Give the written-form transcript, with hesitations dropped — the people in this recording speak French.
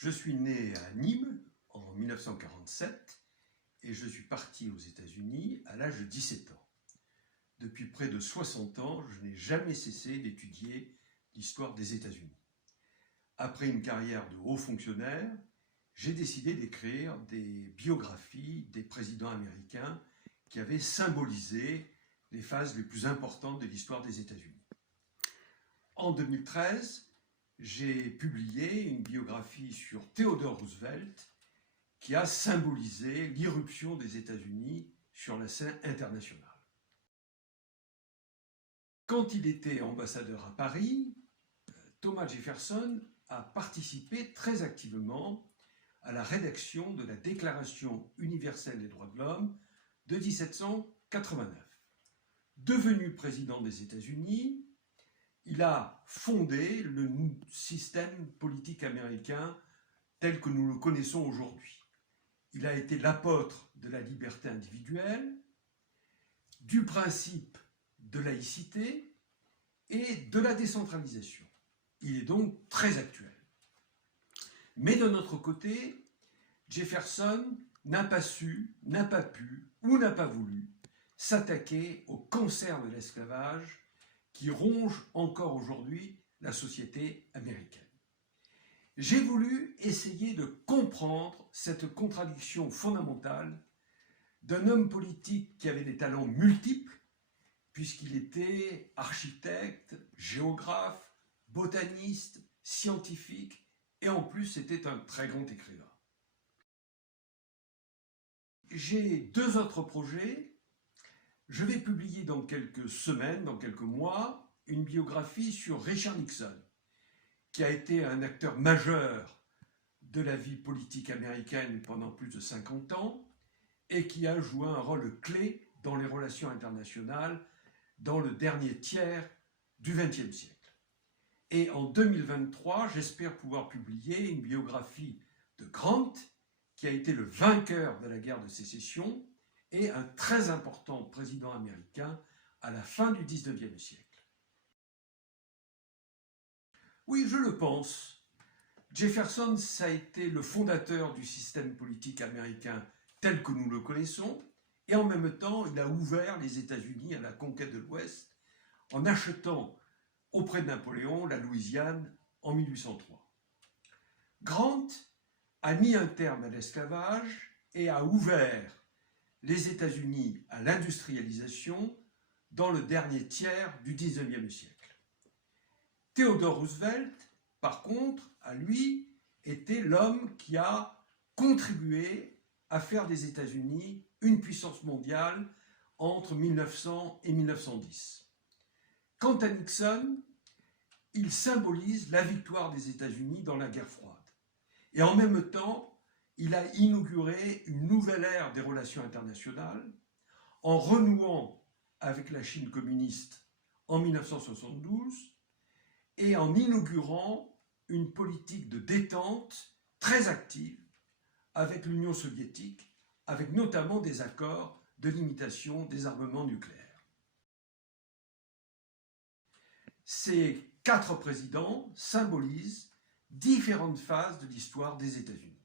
Je suis né à Nîmes en 1947 et je suis parti aux États-Unis à l'âge de 17 ans. Depuis près de 60 ans, je n'ai jamais cessé d'étudier l'histoire des États-Unis. Après une carrière de haut fonctionnaire, j'ai décidé d'écrire des biographies des présidents américains qui avaient symbolisé les phases les plus importantes de l'histoire des États-Unis. En 2013, j'ai publié une biographie sur Theodore Roosevelt qui a symbolisé l'irruption des États-Unis sur la scène internationale. Quand il était ambassadeur à Paris, Thomas Jefferson a participé très activement à la rédaction de la Déclaration universelle des droits de l'homme de 1789. Devenu président des États-Unis, il a fondé le système politique américain tel que nous le connaissons aujourd'hui. Il a été l'apôtre de la liberté individuelle, du principe de laïcité et de la décentralisation. Il est donc très actuel. Mais de notre côté, Jefferson n'a pas su, n'a pas pu ou n'a pas voulu s'attaquer au cancer de l'esclavage qui ronge encore aujourd'hui la société américaine. J'ai voulu essayer de comprendre cette contradiction fondamentale d'un homme politique qui avait des talents multiples, puisqu'il était architecte, géographe, botaniste, scientifique, et en plus c'était un très grand écrivain. J'ai deux autres projets. Je vais publier dans quelques semaines, dans quelques mois, une biographie sur Richard Nixon, qui a été un acteur majeur de la vie politique américaine pendant plus de 50 ans et qui a joué un rôle clé dans les relations internationales dans le dernier tiers du XXe siècle. Et en 2023, j'espère pouvoir publier une biographie de Grant, qui a été le vainqueur de la guerre de sécession et un très important président américain à la fin du XIXe siècle. Oui, je le pense. Jefferson, ça a été le fondateur du système politique américain tel que nous le connaissons, et en même temps, il a ouvert les États-Unis à la conquête de l'Ouest en achetant auprès de Napoléon la Louisiane en 1803. Grant a mis un terme à l'esclavage et a ouvert les États-Unis à l'industrialisation dans le dernier tiers du XIXe siècle. Theodore Roosevelt, par contre, à lui, était l'homme qui a contribué à faire des États-Unis une puissance mondiale entre 1900 et 1910. Quant à Nixon, il symbolise la victoire des États-Unis dans la guerre froide. Et en même temps, il a inauguré une nouvelle ère des relations internationales en renouant avec la Chine communiste en 1972 et en inaugurant une politique de détente très active avec l'Union soviétique, avec notamment des accords de limitation des armements nucléaires. Ces 4 présidents symbolisent différentes phases de l'histoire des États-Unis.